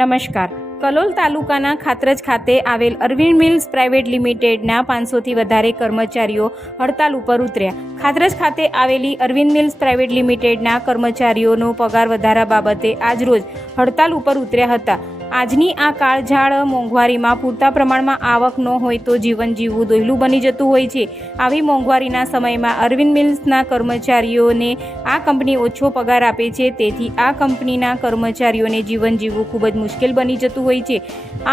નમસ્કાર. કલોલ તાલુકાના ખાતરજ ખાતે આવેલ અરવિંદ મિલ્સ પ્રાઇવેટ લિમિટેડના 500થી વધારે કર્મચારીઓ હડતાલ ઉપર ઉતર્યા. ખાતરજ ખાતે આવેલી અરવિંદ મિલ્સ પ્રાઇવેટ લિમિટેડના કર્મચારીઓનો પગાર વધારા બાબતે આજરોજ હડતાલ ઉપર ઉતર્યા હતા. આજની આ કાળઝાળ મોંઘવારીમાં પૂરતા પ્રમાણમાં આવક ન હોય તો જીવન જીવવું દોહલું બની જતું હોય છે. આવી મોંઘવારીના સમયમાં અરવિંદ મિલ્સના કર્મચારીઓને આ કંપની ઓછો પગાર આપે છે, તેથી આ કંપનીના કર્મચારીઓને જીવન જીવવું ખૂબ જ મુશ્કેલ બની જતું હોય છે.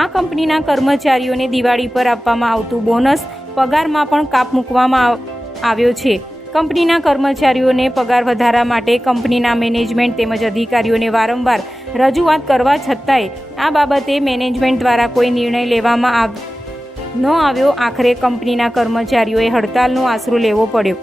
આ કંપનીના કર્મચારીઓને દિવાળી પર આપવામાં આવતું બોનસ પગારમાં પણ કાપ મૂકવામાં આવ્યો છે. કંપનીના કર્મચારીઓને પગાર વધારા માટે કંપનીના મેનેજમેન્ટ તેમજ અધિકારીઓને વારંવાર રજૂઆત કરવા છતાંય આ બાબતે મેનેજમેન્ટ દ્વારા કોઈ નિર્ણય લેવામાં ન આવ્યો. આખરે કંપનીના કર્મચારીઓએ હડતાલનો આશરો લેવો પડ્યો.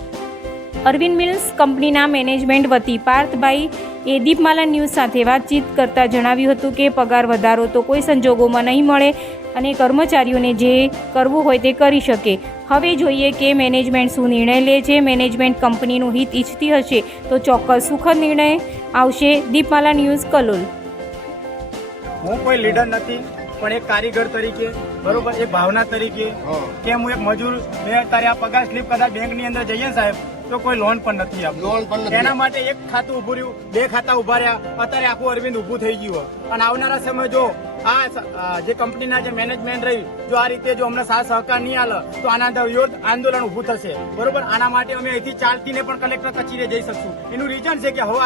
અરવિંદ મિલ્સ કંપનીના મેનેજમેન્ટ વતી પાર્થભાઈ એ દીપમાલા ન્યૂઝ સાથે વાતચીત કરતાં જણાવ્યું હતું કે પગાર વધારો તો કોઈ સંજોગોમાં નહીં મળે અને કર્મચારીઓને જે કરવું હોય તે કરી શકે. હવે જોઈએ કે મેનેજમેન્ટ શું નિર્ણય લે છે. મેનેજમેન્ટ કંપનીનું હિત ઈચ્છતી હશે તો ચોક્કસ સુખદ નિર્ણય આવશે. દીપમાલા ન્યૂઝ, કલોલ. હું કોઈ લીડર નથી, પણ એક કારીગર તરીકે, બરોબર, એક ભાવના તરીકે કે હું એક મજૂર, મેં અત્યારે આ પગાર સ્લીપ કદાચ બેંકની અંદર જઈએ સાહેબ તો કોઈ લોન પણ નથી આપતું. એના માટે એક ખાતું ઉભું રહ્યું, 2 ખાતા ઉભા રહ્યા, અત્યારે આખું અરવિંદ ઉભું થઈ ગયું. અને આવનારા સમય જો આ જે કંપનીના જે મેનેજમેન્ટ રહી જો આ રીતે જો અમને સાથ સહકાર નહીં આલે તો આના અંદર વિરોધ આંદોલન ઉભું થશે, બરોબર. આના માટે અમે અહીંથી ચાલતીને પણ કલેક્ટર કચેરીએ જઈ શકશું. એનું રીઝન છે કે હવે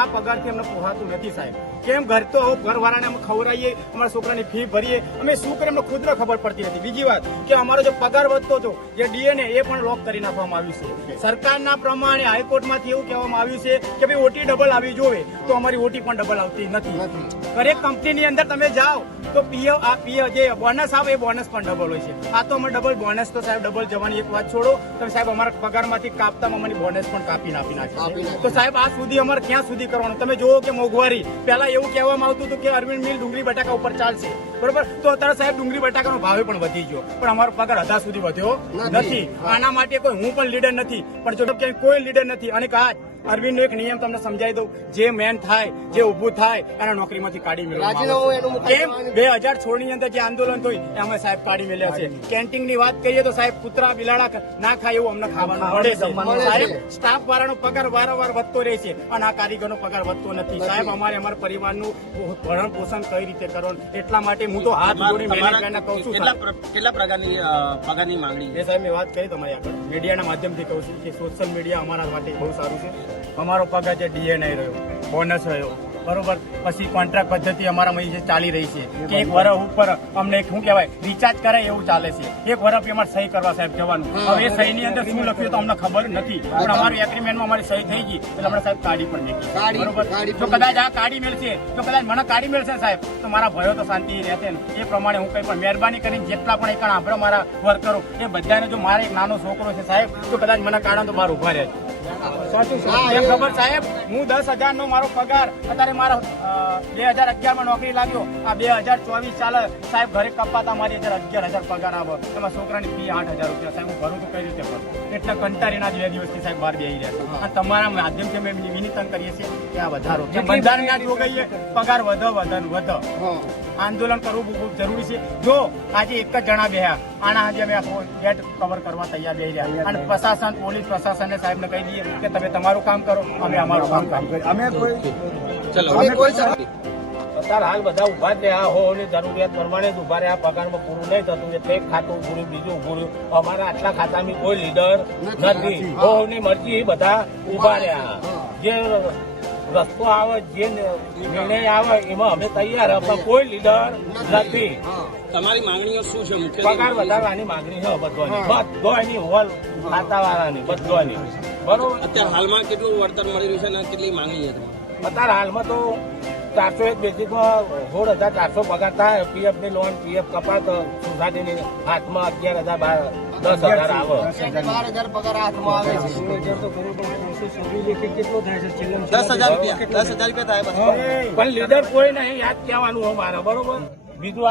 આ પગારથી અમને પોહાતું નથી સાહેબ. કેમ ઘર તો ઘરવાળાને અમે ખવડાવીએ, અમારા છોકરાની ફી ભરીએ, અમે શું કરીએ અમને ખુદ ખબર પડતી નથી. બીજી વાત કે અમારો જે પગાર વધતો હતો જે ડીએને એ પણ લોક કરી નાખવામાં આવ્યું છે. સરકારના પ્રમાણે હાઈકોર્ટમાંથી એવું કહેવામાં આવ્યું છે કે ભાઈ ઓટી ડબલ આવી જોવે, તો અમારી ઓટી પણ ડબલ આવતી નથી. દરેક કંપનીની અંદર તમે જાઓ તો પીએફ જે બોનસ આવે એ બોનસ પણ ડબલ હોય છે. આ તો અમે ડબલ બોનસ તો સાહેબ ડબલ જવાની એક વાત છોડો, તમે સાહેબ અમારા પગારમાંથી કાપતામાં અમારી બોનસ પણ કાપી નાખી. તો સાહેબ આ સુધી અમારે ક્યાં સુધી કરવાનું? તમે જુઓ કે મોંઘવારી, પહેલા એવું કહેવામાં આવતું હતું કે અરવિંદ મિલ ડુંગળી બટાકા ઉપર ચાલશે, બરોબર. તો અત્યારે સાહેબ ડુંગળી બટાકાનો ભાવ પણ વધી ગયો, પણ અમારો પગાર હદા સુધી વધ્યો નથી. આના માટે કોઈ હું પણ લીડર નથી, પણ જો ક્યાંય કોઈ લીડર નથી. અને અરવિંદનો એક નિયમ તમને સમજાવી દઉં, જે મેન થાય, જે ઉભું થાય એના નોકરીમાંથી કાઢી મેળવવામાં. કેમ 2016 ની અંદર જે આંદોલન થયું એમાં સાહેબ કાઢી મેળ્યા છે. કેન્ટીન ની વાત કરીએ તો સાહેબ કૂતરા બિલાડા ના ખાય એવું અમને ખાવાનું મળે છે સાહેબ. સ્ટાફ વાળાનો પગાર વારંવાર વધતો રહે છે અને આ કારીગરનો પગાર વધતો નથી સાહેબ. અમારે અમારા પરિવારનું ભરણ પોષણ કઈ રીતે કરવાનું, એટલા માટે હું તો હાથ જોડી મેનેજમેન્ટને કહું છું. કેટલા પ્રકારની પગારની માંગણી એ સાહેબ મેં વાત કરી તમારી આગળ મીડિયાના માધ્યમથી કહું છું કે સોશિયલ મીડિયા અમારા માટે બહુ સારું છે. અમારો પગાર જે ડીએનઆઈ રહ્યો, બોનસ રહ્યો, બરોબર, પછી કોન્ટ્રાક્ટ પદ્ધતિ અમારામાં જે ચાલી રહી છે કે 1 વર્ષ ઉપર અમને શું કહેવાય રિચાર્જ કરે એવું ચાલે છે. 1 વર્ષ અમારે સહી કરવા સાહેબ જવાનું. હવે એ સહીની અંદર શું લખ્યું તો અમને ખબર નથી, પણ અમારું એગ્રીમેન્ટમાં અમારી સહી થઈ ગઈ એટલે અમને સાહેબ કાઢી પણ દેખી, બરોબર. જો કદાચ આ કાઢી મેળશે, જો કદાચ મને કાઢી મેળશે સાહેબ તો મારા ભયો તો શાંતિ રહેશે ને. એ પ્રમાણે હું કઈ પણ મહેરબાની કરીને જેટલા પણ એક આંભળો મારા વર્કરો એ બધાને, જો મારે એક નાનો છોકરો છે સાહેબ, તો કદાચ મને કાઢો તો બહાર ઉભા રહે. ખબર સાહેબ, હું 10,000 નો મારો પગાર અત્યારે મારા 2011માં નોકરી લાગ્યો, આ 2024 ચાલે સાહેબ. ઘરે કપાતા મારી 11,000 પગાર આવે, એમાં છોકરાની ફી 8,000 રૂપિયા સાહેબ. હું ભરું તો કઈ રીતે ભરું? એટલે કંટાળીના 2 દિવસથી સાહેબ બહાર બેસી રહ્યા. અને તમારા માધ્યમથી અમે વિનંતી કરીએ છીએ કે આ વધારો બંધારણના જોગઈએ પગાર વધો. આંદોલન કરવું ખૂબ જરૂરી છે. જો આજે એક જ જણા બેહ્યા, આના આજે અમે આખો ગેટ કવર કરવા તૈયાર બેસી રહ્યા. અને પ્રશાસન, પોલીસ પ્રશાસનને સાહેબને કહી દઈએ કે તમે તમારું કામ કરો, અમે અમારું કામ કરીએ. અત્યારે હાલ બધા ઉભા જ રહ્યા હો ની જરૂરિયાત પ્રમાણે જ ઉભા રહ્યા. પગારમાં પૂરું નહીં થતું એટલે એક ખાતું ઉભું, બીજું ઉભું. અમારા આટલા ખાતામાં કોઈ લીડર નથી. હો ની મરજી બધા ઉભા રહ્યા. જે રસ્તો આવે, જે નિર્ણય આવે એમાં અમે તૈયાર, પણ કોઈ લીડર નથી. તમારી માંગણીઓ શું છે? મુખ્ય પગાર વધારવાની માંગણી છે બધોની હોલ ખાતા વાળાની બધોની, બરોબર. અત્યારે હાલમાં કેટલું વળતર મળી રહ્યું છે અને કેટલી માંગણી છે? અત્યારે હાલમાં તો 401 બેઝિકમાં 16,400 પગાર થાય. પીએફ ની લોન, પીએફ કપાત, સોસાયટીની હાથમાં 11,000, 10,000 આવે. 12,000 પગાર હાથમાં આવે છે. 10,000 રૂપિયા થાય. પણ લીડર કોઈ નહીં, યાદ કહેવાનું અમારે, બરોબર. બીજું